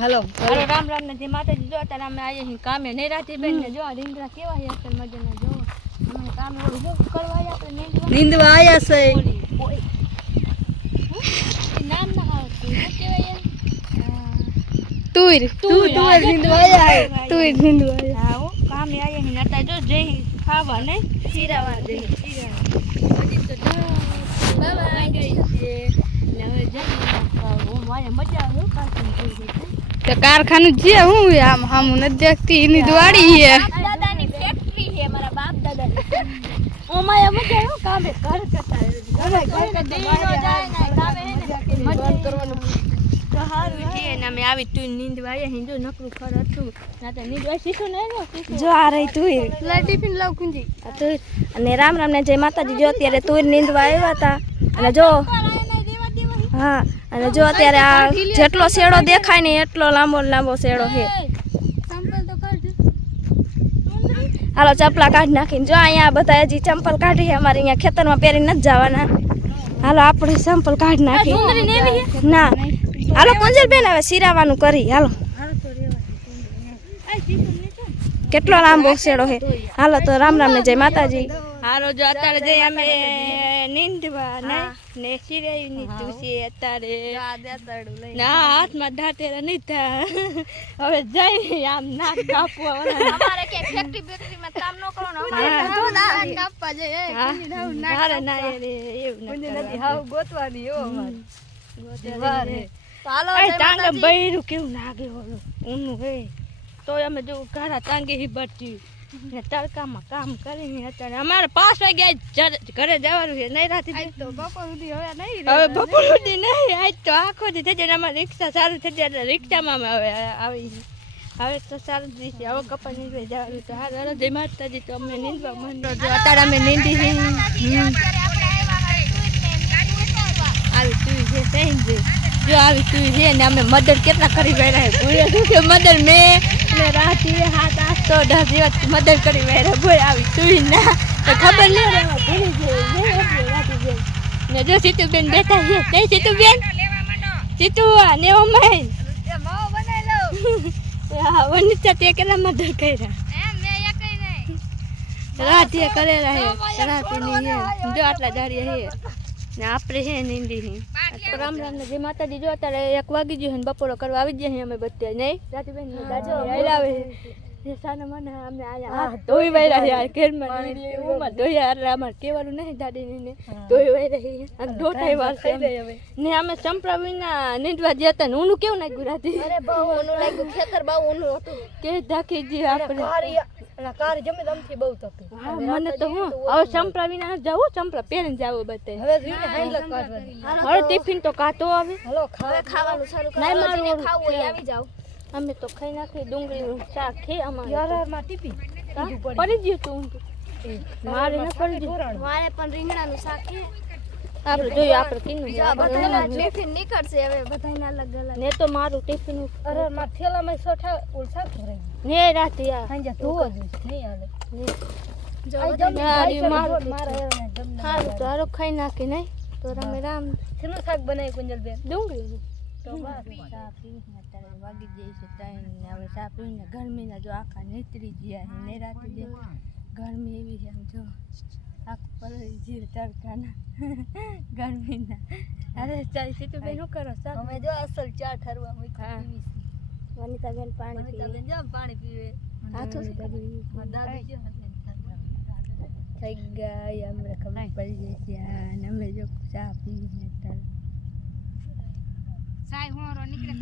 હાલો હાલો રામ રામ ને જય માતાજી જો અત્યારે અમે આવીએ છીએ કામે નહીં રાતી બેન ને જો રીંગરા કેવા છે અત્યારે મજાના જો અમે કામે ઓલું શું કરવા આવ્યા આપણે નીંદવા? આયા છે નામ ના આવડતું. શું કહેવાય? તુર તું તુર નીંદવા આયા તુર. તુર નીંદવા આયા હા, કામે આવીએ છીએ ને અત્યારે જો જઈ ખાવા ને શીરાવા જઈ શીરાવા. હજી તો દસ વાગી ગઈ છે. ને હવે જમીને ખાવું. મારે મજા આવે હો, કાંઈ જોઈ જોઈને. તો કારખાનું જે હું આમ આમ નથી દેખતી એની દ્વાડી છે. દાદાની ફેક્ટરી છે મારા બાપ દાદાની ઓમાય મજા આવ્યો કામે ઘર કરતા ઘરે ઘર દીનો જાય ને કામે હે ને કરવાનું તો હારું છે ને અમે આવી તું નીંદવા આવ્યા હિન્દુ નકરું ખર હતું. ના તો નીંદવા શીશું ને જો આ રહી તું લા ટિફિન લાવ કુંજી તું અને રામ રામ ને જય માતાજી જો અત્યારે તું નીંદવા આવ્યા હતા. અને જો હા અને જો અત્યારે આ જેટલો શેડો દેખાય ને એટલો લાંબો લાંબો શેડો છે. હાલો ચપલા કાઢી નાખીને જો અહીંયા બધા હજી ચંપલ કાઢી છે અમારે અહીંયા ખેતરમાં પહેરી નથી જવાના. હાલો આપણે ચંપલ કાઢી નાખી ના હાલો કુંજલબેન હવે સિરાવાનું કરી હાલો. કેટલો લાંબો શેડો છે. હાલો તો રામ રામ ને જય માતાજી. હારો જો અત્યારે જઈ અમે નીંદવા ને. ને સિરાઈ નીધું છે અત્યારે ના હાથમાં દાંતેરા નહીં થા. હવે જઈ આમ નાક કાપવા અમારે કે ફેક્ટરી બેક્ટરીમાં કામ ન કરો ને કાપવા જાય હા. મારે ના એવું નથી હાવ ગોતવાની એવો અમારે. ચાલો એ તાંગે બૈરું કેવું નાગે ઓલું? ઊનું હે. તો અમે જો ઘરા તાંગે હી બટી ને તડકામાં કામ કરીને અત્યારે અમારે પાંચ વાગે આજ ઘરે જવાનું છે નહીં રાતી તો બપોર સુધી હવે નહીં હવે બપોર સુધી નહીં આજ તો આખો દી થઈ જાય અમારે રિક્ષા સારું થઈ જાય રિક્ષામાં અમે હવે આવી હવે તો સારું જ છે હવે કપા નીંદવા જવાનું તો હાલ હાલો જય માતાજી તો અમે નીંદવા મન અત્યારે અમે નીંદી આવી તું છે સહી જો આવી તું છે ને અમે મદદ કેટલા કરી રહ્યા મદદ મેં ને રાતી હાથ આઠ તો દસ દિવસ મદદ કરી મેં બોલ આવી સુઈ ના. તો ખબર નહીં રહેવા ભૂલી ગઈ ને જો સીતુબેન બેઠા છે નહીં સીતુબેન. સીતુ ને ઓમાઈ હા, વનિતા તે કેટલા મદદ કર્યા? રાતે કરેલા હે રાતે ની જો આટલા જાડિયા હે ને આપણે છે નીંદી હે રામ રામ ને જે માતાજી જો અત્યારે એક વાગી ગયો ને બપોરો કરવા આવી ગયા અમે બધા નહીં? રાતીબેન ને દાદો હરાવે સાના મને અમે આયા. ધોઈ વાયરા યાર ઘરમાં. ઉમાં ધોયા એટલે અમારે કહેવાનું નહીં દાદીની ને. ધોઈ વાયરા અને ધોટાઈ વાર છે ને અમે ચંપરા નીંદવા ગયા હતા ને ઊનું કેવું નાખ્યું રાતી અરે બહુ ઊનું લાગ્યું. ખેતર બહુ ઊનું હતું. કે ધાખી જી આપણે. કારી જમે દમથી બહુ તપી. હા, મને તો હું હવે ચંપલા વિના નથી જવું ચંપલા પહેરીને જાવ બધે. હવે જોઈને હાઈલ કાઢવાની હવે ટિફિન તો કાતો આવે હાલો ખાવાનું સારું કરો. મારું ખાવું હોય આવી જાવ અમે તો ખાઈ નાખી ડુંગળીનું શાક અમારે યારમાં ટીપી પડી. ગયું તું મારે ન પડી ગયું. મારે પણ રીંગણાનું શાક આપણે જોયું આપણે કીનું જો ટિફિન નીકળશે હવે બધાના અલગ અલગ. ને તો મારું ટિફિન અરે માં થેલામાં સોઠા ઉલસા કરે ને રાતે યાર સાંજે ધોવો જ નહીં હાલે. જો આ બધા જમી યાર, ખાઈ મારું શકે, મારે એને જમને સારું તો હારું ખાઈ નાખી નહીં? તો રામે રામ. શેનું શાક બનાવી તો બસ. ચા વાગી જાય છે ટાઈમ ને જો આખા નેતરી ગયા ગરમી એવી છે આમ જો. આખું જીવ તડકાના ગરમીના. અરે ચાલ સીતું બેન શું કરો? ચા અમે જો અસલ ચા ઠરવા હા. મૂકી પાણી પીવે. બેન જો પાણી પીવે. હાથું દાદી થઈ ગયા અમને ખબર પડી જાય છે અને અમે જો ચા પીને અત્યારે સાય હોરો નીકળે